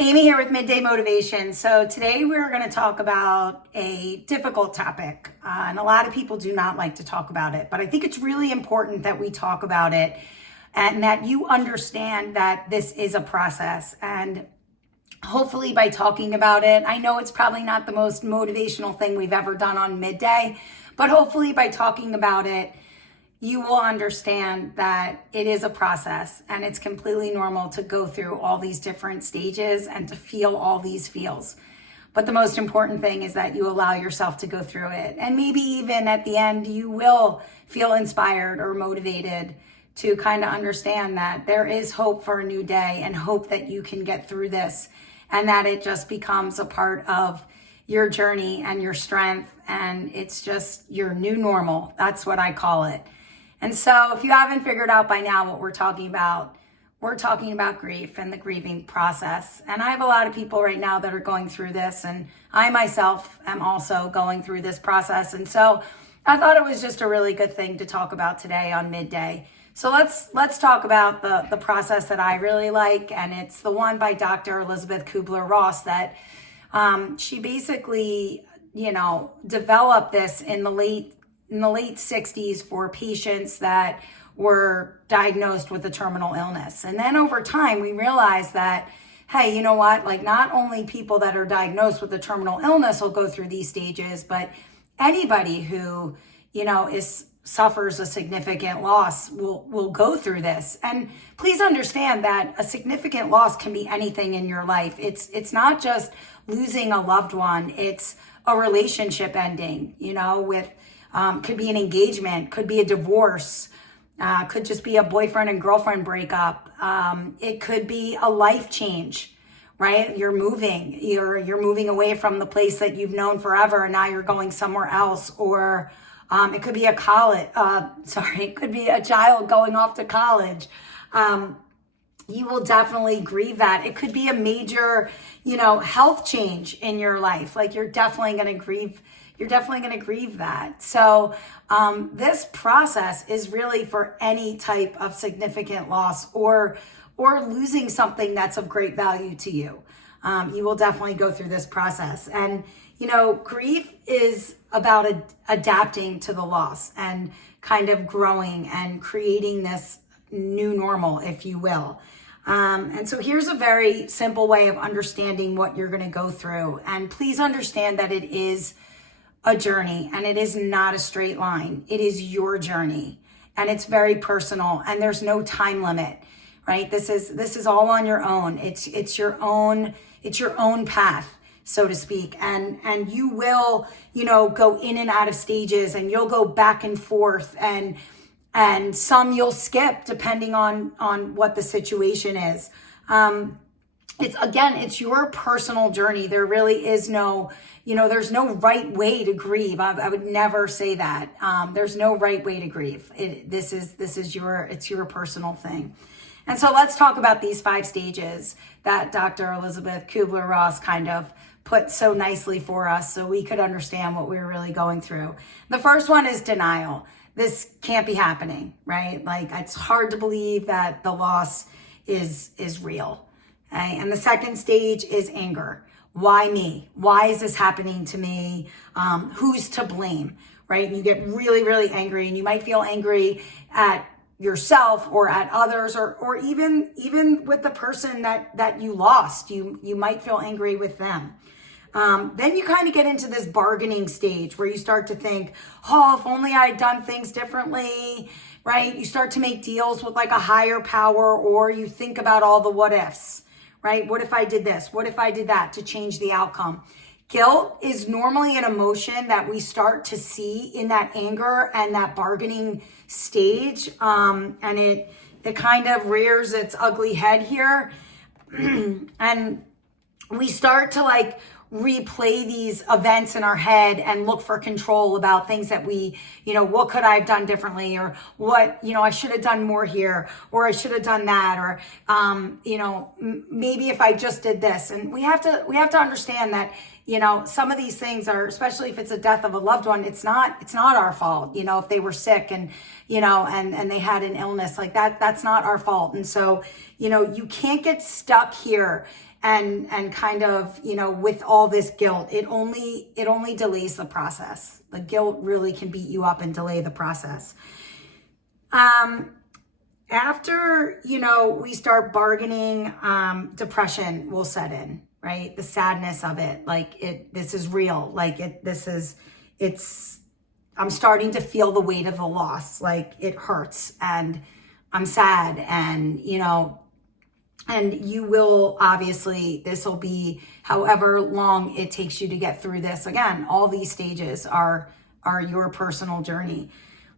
Amy here with Midday Motivation. So today we're going to talk about a difficult topic, and a lot of people do not like to talk about it, but I think it's really important that we talk about it and that you understand that this is a process. And hopefully by talking about it, I know it's probably not the most motivational thing we've ever done on Midday, but hopefully by talking about it, you will understand that it is a process and it's completely normal to go through all these different stages and to feel all these feels. But the most important thing is that you allow yourself to go through it. And maybe even at the end, you will feel inspired or motivated to kind of understand that there is hope for a new day and hope that you can get through this and that it just becomes a part of your journey and your strength. And it's just your new normal. That's what I call it. And so if you haven't figured out by now what we're talking about grief and the grieving process. And I have a lot of people right now that are going through this, and I myself am also going through this process. And so I thought it was just a really good thing to talk about today on Midday. So let's talk about the process that I really like, and it's the one by Dr. Elizabeth Kubler-Ross that she basically, developed this in the late 60s for patients that were diagnosed with a terminal illness. And then over time, we realized that, hey, you know what? Like, not only people that are diagnosed with a terminal illness will go through these stages, but anybody who, suffers a significant loss will go through this. And please understand that a significant loss can be anything in your life. It's not just losing a loved one. It's a relationship ending, could be an engagement, could be a divorce, could just be a boyfriend and girlfriend breakup. It could be a life change, right? You're moving away from the place that you've known forever, and now you're going somewhere else. Or it could be it could be a child going off to college. You will definitely grieve that. It could be a major, health change in your life. Like, you're definitely going to grieve that. So this process is really for any type of significant loss or losing something that's of great value to you. You will definitely go through this process. And, grief is about adapting to the loss and kind of growing and creating this new normal, if you will. And so here's a very simple way of understanding what you're going to go through. And please understand that it is a journey and it is not a straight line. It is your journey and it's very personal and there's no time limit, right? This is all on your own. It's your own path, so to speak. And you will, go in and out of stages and you'll go back and forth and some you'll skip depending on what the situation is. It's your personal journey. There really is no, there's no right way to grieve. I would never say that. There's no right way to grieve. It's your personal thing. And so let's talk about these 5 stages that Dr. Elizabeth Kubler-Ross kind of put so nicely for us so we could understand what we were really going through. The first one is denial. This can't be happening, right? Like, it's hard to believe that the loss is real. Okay? And the second stage is anger. Why me? Why is this happening to me? Who's to blame, right? And you get really, really angry, and you might feel angry at yourself or at others, or even with the person that you lost. You might feel angry with them. Then you kind of get into this bargaining stage where you start to think, oh, if only I had done things differently, right? You start to make deals with like a higher power, or you think about all the what ifs, right? What if I did this? What if I did that to change the outcome? Guilt is normally an emotion that we start to see in that anger and that bargaining stage. And it kind of rears its ugly head here. And we start to replay these events in our head and look for control about things that we, what could I have done differently, or what, I should have done more here, or I should have done that, or, maybe if I just did this. And we have to understand that, some of these things are, especially if it's a death of a loved one, it's not our fault. If they were sick and, and they had an illness like that, that's not our fault. And so, you can't get stuck here and kind of, with all this guilt, it only delays the process. The guilt really can beat you up and delay the process. After, we start bargaining, depression will set in, right? The sadness of it, this is real. I'm starting to feel the weight of the loss. It hurts and I'm sad and, and you will obviously, this will be however long it takes you to get through this. Again, all these stages are your personal journey.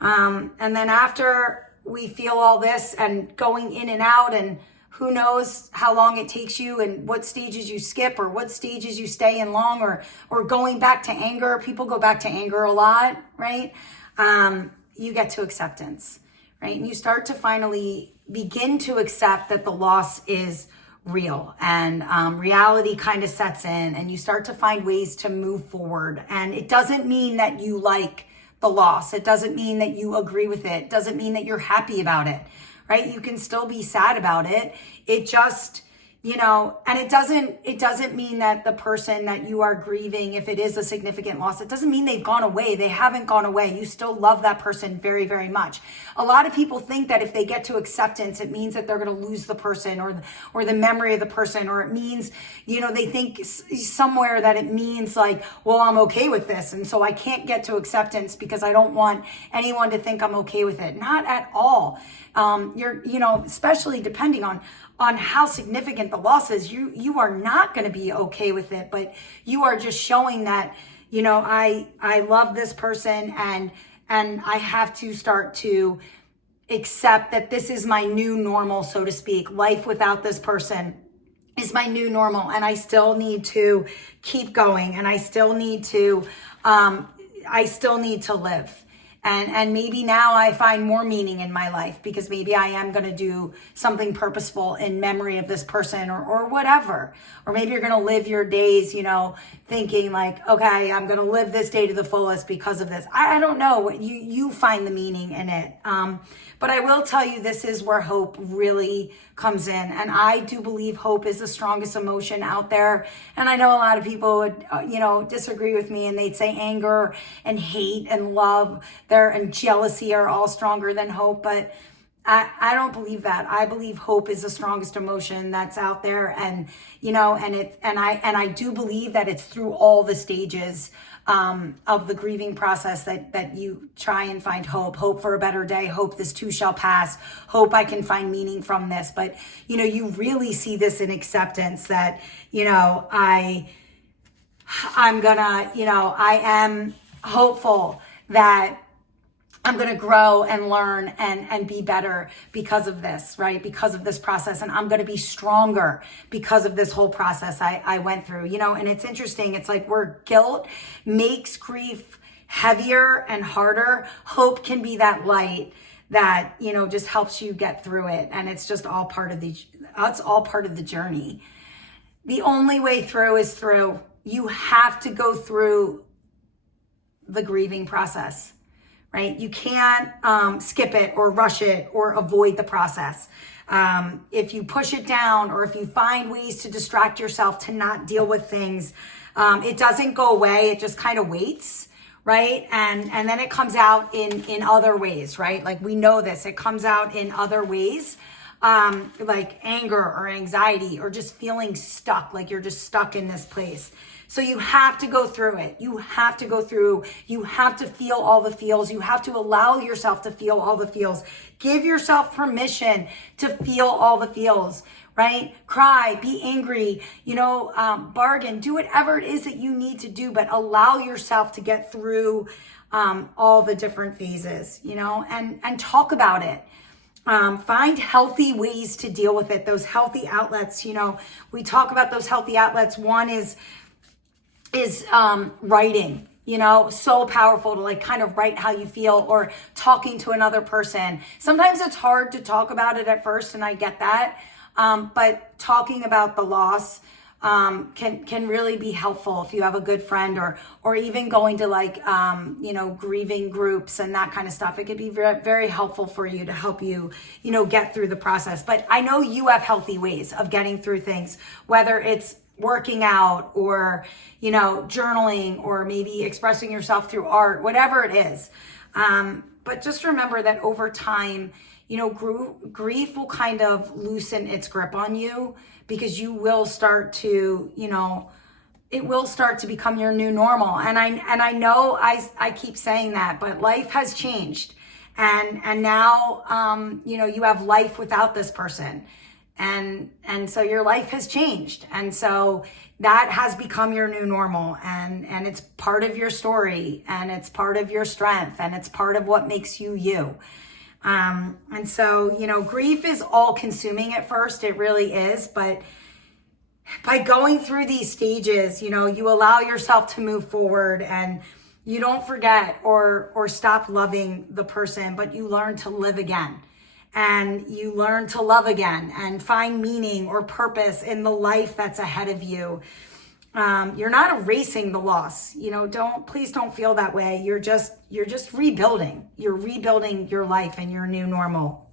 And then after we feel all this and going in and out, and who knows how long it takes you and what stages you skip or what stages you stay in long, or going back to anger. People go back to anger a lot, right? You get to acceptance, right? And you start to finally begin to accept that the loss is real, and reality kind of sets in, and you start to find ways to move forward. And it doesn't mean that you like the loss. It doesn't mean that you agree with it. It doesn't mean that you're happy about it, right? You can still be sad about it. It just, and it doesn't mean that the person that you are grieving, if it is a significant loss, it doesn't mean they've gone away. They haven't gone away. You still love that person very, very much. A lot of people think that if they get to acceptance, it means that they're going to lose the person or the memory of the person, or it means, they think somewhere that it means well, I'm okay with this. And so I can't get to acceptance because I don't want anyone to think I'm okay with it. Not at all. Especially depending on how significant the loss is, you are not going to be okay with it, but you are just showing that, I love this person and I have to start to accept that this is my new normal, so to speak. Life without this person is my new normal, and I still need to keep going, and I still need to live. And maybe now I find more meaning in my life because maybe I am going to do something purposeful in memory of this person or whatever. Or maybe you're going to live your days, thinking okay, I'm going to live this day to the fullest because of this. I don't know. You find the meaning in it. But I will tell you, this is where hope really comes in. And I do believe hope is the strongest emotion out there. And I know a lot of people would, disagree with me, and they'd say anger and hate and love and jealousy are all stronger than hope. But I don't believe that. I believe hope is the strongest emotion that's out there. And, I do believe that it's through all the stages of the grieving process that you try and find hope for a better day, hope this too shall pass, hope I can find meaning from this. But, you really see this in acceptance that, I am hopeful that I'm going to grow and learn and be better because of this, right? Because of this process. And I'm going to be stronger because of this whole process I went through, and it's interesting. It's where guilt makes grief heavier and harder, hope can be that light that, just helps you get through it. And it's just all part of the journey. The only way through is through. You have to go through the grieving process. Right? You can't skip it or rush it or avoid the process. If you push it down, or if you find ways to distract yourself to not deal with things, it doesn't go away. It just kind of waits, right? And then it comes out in other ways, right? We know this. It comes out in other ways, like anger or anxiety or just feeling stuck, like you're just stuck in this place. So you have to go through it. You have to feel all the feels. You have to allow yourself to feel all the feels. Give yourself permission to feel all the feels, right? Cry, be angry, bargain, do whatever it is that you need to do, but allow yourself to get through all the different phases, and talk about it. Find healthy ways to deal with it. Those healthy outlets, we talk about those healthy outlets. One is writing, so powerful to kind of write how you feel, or talking to another person. Sometimes it's hard to talk about it at first, and I get that. But talking about the loss, can really be helpful if you have a good friend, or even going to like grieving groups and that kind of stuff. It could be very, very helpful for you to help you get through the process. But I know you have healthy ways of getting through things, whether it's working out or journaling, or maybe expressing yourself through art, whatever it is. But just remember that over time, grief will kind of loosen its grip on you, because you will start to, it will start to become your new normal. And I know I keep saying that, but life has changed. And now, you have life without this person. And so your life has changed. And so that has become your new normal, and it's part of your story, and it's part of your strength, and it's part of what makes you you. And so, grief is all consuming at first. It really is. But by going through these stages, you allow yourself to move forward, and you don't forget or stop loving the person, but you learn to live again, and you learn to love again and find meaning or purpose in the life that's ahead of you. You're not erasing the loss. Please don't feel that way. You're just rebuilding. You're rebuilding your life and your new normal.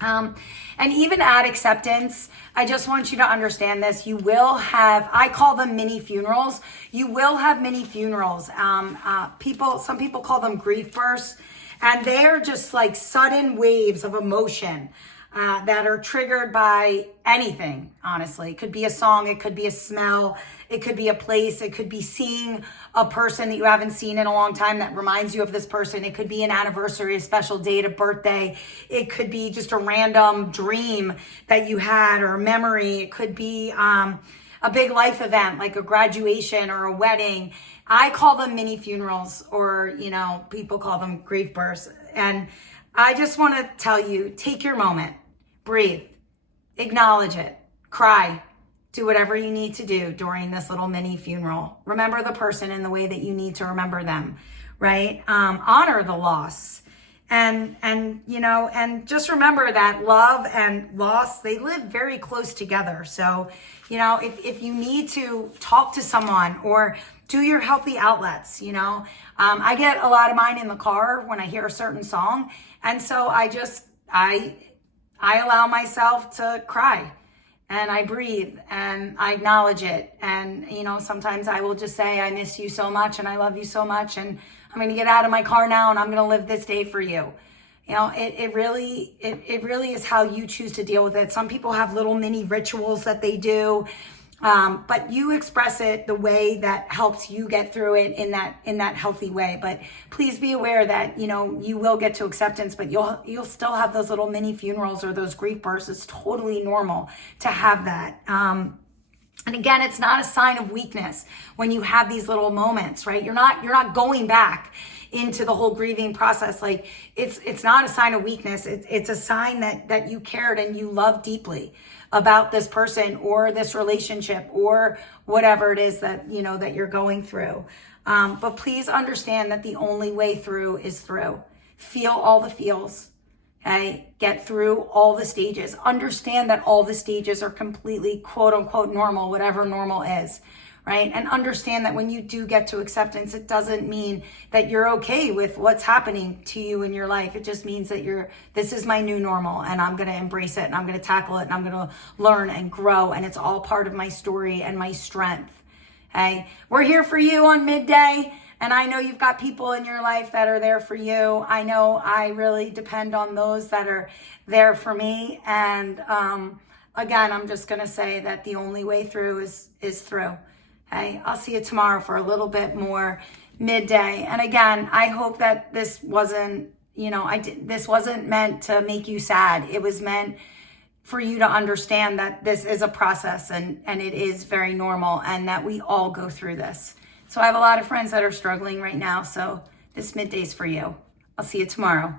And even at acceptance, I just want you to understand this. You will have, I call them mini funerals. You will have mini funerals. Some people call them grief bursts, and they are just like sudden waves of emotion that are triggered by anything, honestly. It could be a song, it could be a smell, it could be a place, it could be seeing a person that you haven't seen in a long time that reminds you of this person. It could be an anniversary, a special date, a birthday. It could be just a random dream that you had, or a memory. It could be a big life event like a graduation or a wedding. I call them mini funerals, or, people call them grief bursts. And I just want to tell you, take your moment. Breathe, acknowledge it, cry, do whatever you need to do during this little mini funeral. Remember the person in the way that you need to remember them, right? Honor the loss. And just remember that love and loss, they live very close together. So, if you need to talk to someone or do your healthy outlets, I get a lot of mine in the car when I hear a certain song. And so I allow myself to cry, and I breathe, and I acknowledge it. And, sometimes I will just say, I miss you so much, and I love you so much, and I'm going to get out of my car now, and I'm going to live this day for you. It really is how you choose to deal with it. Some people have little mini rituals that they do. But you express it the way that helps you get through it in that healthy way. But please be aware that, you will get to acceptance, but you'll still have those little mini funerals or those grief bursts. It's totally normal to have that. And again, it's not a sign of weakness when you have these little moments, right? You're not going back into the whole grieving process. Like it's not a sign of weakness. It's a sign that you cared and you love deeply about this person or this relationship or whatever it is that, that you're going through. But please understand that the only way through is through. Feel all the feels, okay? Get through all the stages. Understand that all the stages are completely quote unquote normal, whatever normal is, right? And understand that when you do get to acceptance, it doesn't mean that you're okay with what's happening to you in your life. It just means that this is my new normal, and I'm going to embrace it, and I'm going to tackle it, and I'm going to learn and grow. And it's all part of my story and my strength. Okay. We're here for you on Midday. And I know you've got people in your life that are there for you. I know I really depend on those that are there for me. And, again, I'm just going to say that the only way through is through. Okay, I'll see you tomorrow for a little bit more Midday. And again, I hope that this wasn't, this wasn't meant to make you sad. It was meant for you to understand that this is a process, and it is very normal, and that we all go through this. So I have a lot of friends that are struggling right now. So this Midday's for you. I'll see you tomorrow.